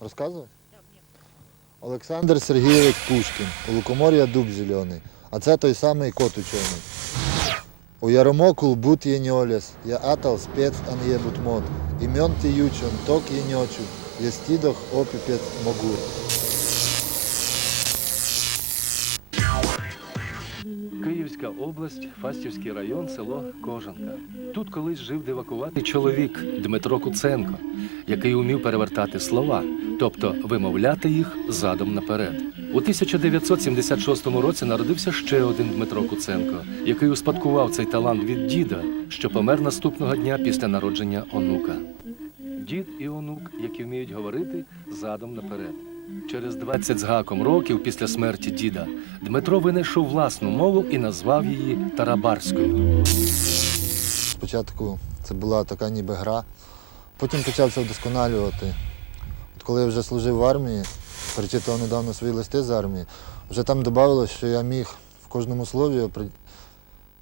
Розказувати? Олександр Сергійович Пушкін. У лукомор'я дуб зелений. А це той самий кот учений. У Яромокул бут єньолес, я атал спец ан є бутмот. Імен ти ючон, ток єньочу, є стідох опіпець могур. Київська область, Фастівський район, село Кожанка. Тут колись жив дивакуватий чоловік Дмитро Куценко, який умів перевертати слова, тобто вимовляти їх задом наперед. У 1976 році народився ще один Дмитро Куценко, який успадкував цей талант від діда, що помер наступного дня після народження онука. Дід і онук, які вміють говорити задом наперед. Через 20 з гаком років після смерті діда Дмитро винайшов власну мову і назвав її Тарабарською. Спочатку це була така ніби гра, потім почався вдосконалювати. От коли я вже служив в армії, перечитував недавно свої листи з армії, вже там додавалося, що я міг в кожному слові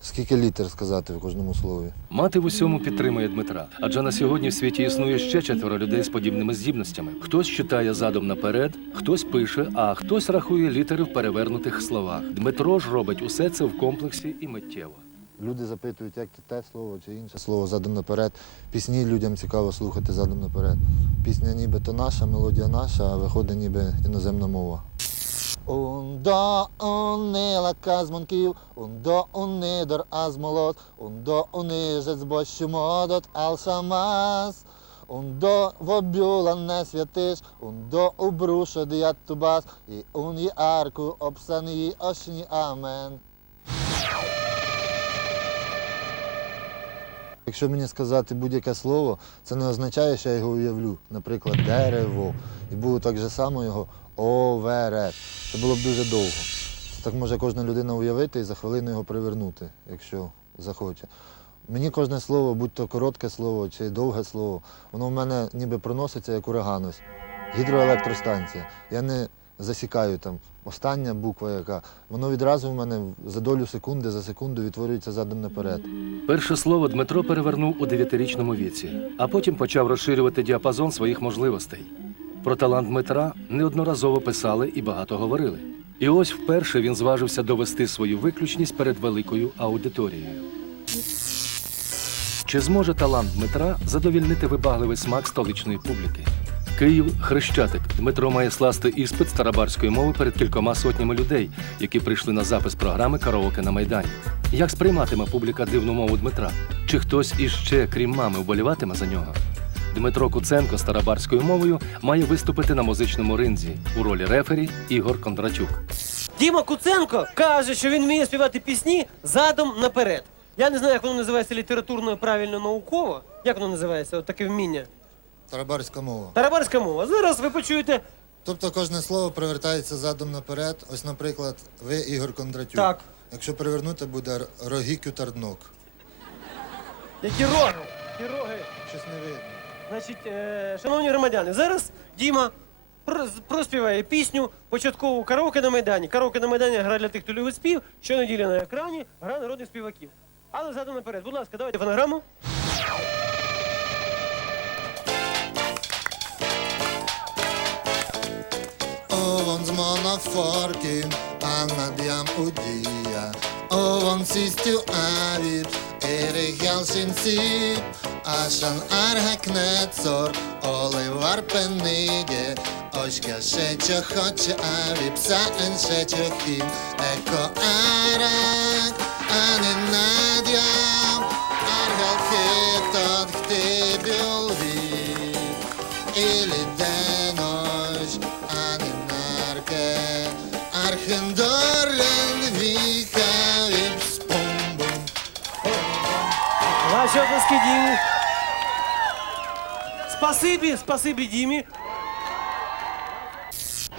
скільки літер сказати в кожному слові. Мати в усьому підтримує Дмитра, адже на сьогодні в світі існує ще четверо людей з подібними здібностями. Хтось читає задом наперед, хтось пише, а хтось рахує літери в перевернутих словах. Дмитро ж робить усе це в комплексі і миттєво. Люди запитують, як те слово чи інше слово задом наперед. Пісні людям цікаво слухати задом наперед. Пісня ніби то наша, мелодія наша, а виходить ніби іноземна мова. Ундо унила казмонків, ундо унидор азмолот, ундо унижець бощу модот алшамас. Ундо вобюла не святиш, ундо убруша діят тубас, і ун є арку обсані ошні амен. Якщо мені сказати будь-яке слово, це не означає, що я його уявлю. Наприклад, дерево. І було так же само його оверет. Це було б дуже довго. Це так може кожна людина уявити і за хвилину його привернути, якщо захоче. Мені кожне слово, будь то коротке слово чи довге слово, воно в мене ніби проноситься як ураган. ось. Гідроелектростанція. Я не засікаю там остання буква, яка. Воно відразу в мене за долю секунди, за секунду відтворюється задом наперед. Перше слово Дмитро перевернув у дев'ятирічному віці, а потім почав розширювати діапазон своїх можливостей. Про талант Дмитра неодноразово писали і багато говорили. І ось вперше він зважився довести свою виключність перед великою аудиторією. Чи зможе талант Дмитра задовільнити вибагливий смак столичної публіки? Київ Хрещатик. Дмитро має сласти іспит з мови перед кількома сотнями людей, які прийшли на запис програми Караоке на Майдані. Як сприйматиме публіка дивну мову Дмитра? Чи хтось іще, крім мами, вболіватиме за нього? Дмитро Куценко з тарабарською мовою має виступити на музичному ринзі у ролі рефері Ігор Кондратюк. Діма Куценко каже, що він вміє співати пісні задом наперед. Я не знаю, як воно називається літературно правильно науково. Як воно називається? От таке вміння. Тарабарська мова. Тарабарська мова. Зараз ви почуєте Тобто кожне слово привертається задом наперед. Ось, наприклад, ви Ігор Кондратюк. Так. Якщо перевернути, буде рогікю тарднок. які роги. Які роги. Щось не видно. Значить, е, шановні громадяни, зараз Діма про- проспіває пісню початкову караоке на Майдані. Караоке на Майдані гра для тих, хто любить спів. Щонеділі на екрані гра народних співаків. Але задом наперед. Будь ласка, давайте фонограму. Ovon zmona forkim, annadiam udia. Ovon sistu avib, erik jalsin sip. Kim. Eko arak, ane nadiam. Arhak hitot, chtybiul vid. Ili denoś, ani narkę, archendoren wikawip spombum. Ваші обласки Дімі. Спасибі, спасибі Дімі.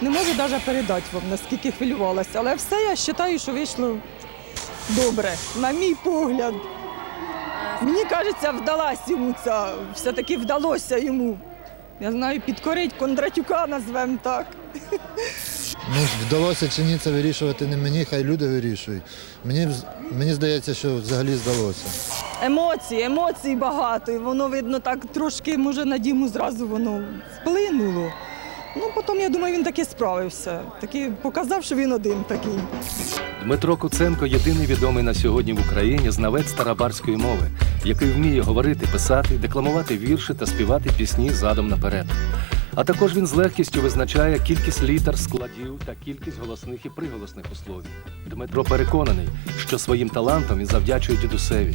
Не можу навіть передати вам, наскільки хвилювалася, але все я вважаю, що вийшло добре, на мій погляд. Мені кажеться, вдалася йому ця, все-таки вдалося йому. Я знаю, підкорить Кондратюка, назвемо так. Ну, вдалося чи ні, це вирішувати не мені, хай люди вирішують. Мені, мені здається, що взагалі здалося. Емоції, емоцій багато. І воно, видно, так трошки, може, на Діму зразу воно вплинуло. Ну, потім, я думаю, він таки справився. Таки показав, що він один такий. Дмитро Куценко єдиний відомий на сьогодні в Україні знавець тарабарської мови, який вміє говорити, писати, декламувати вірші та співати пісні задом наперед. А також він з легкістю визначає кількість літер, складів та кількість голосних і приголосних у слові. Дмитро переконаний, що своїм талантом він завдячує дідусеві.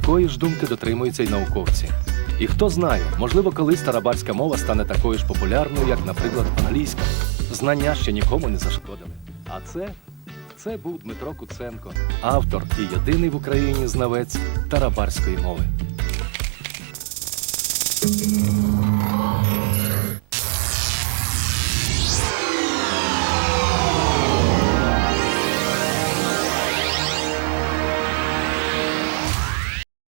Такої ж думки дотримуються й науковці. І хто знає, можливо, колись тарабарська мова стане такою ж популярною, як, наприклад, англійська. Знання ще нікому не зашкодили. А це це був Дмитро Куценко, автор і єдиний в Україні знавець тарабарської мови.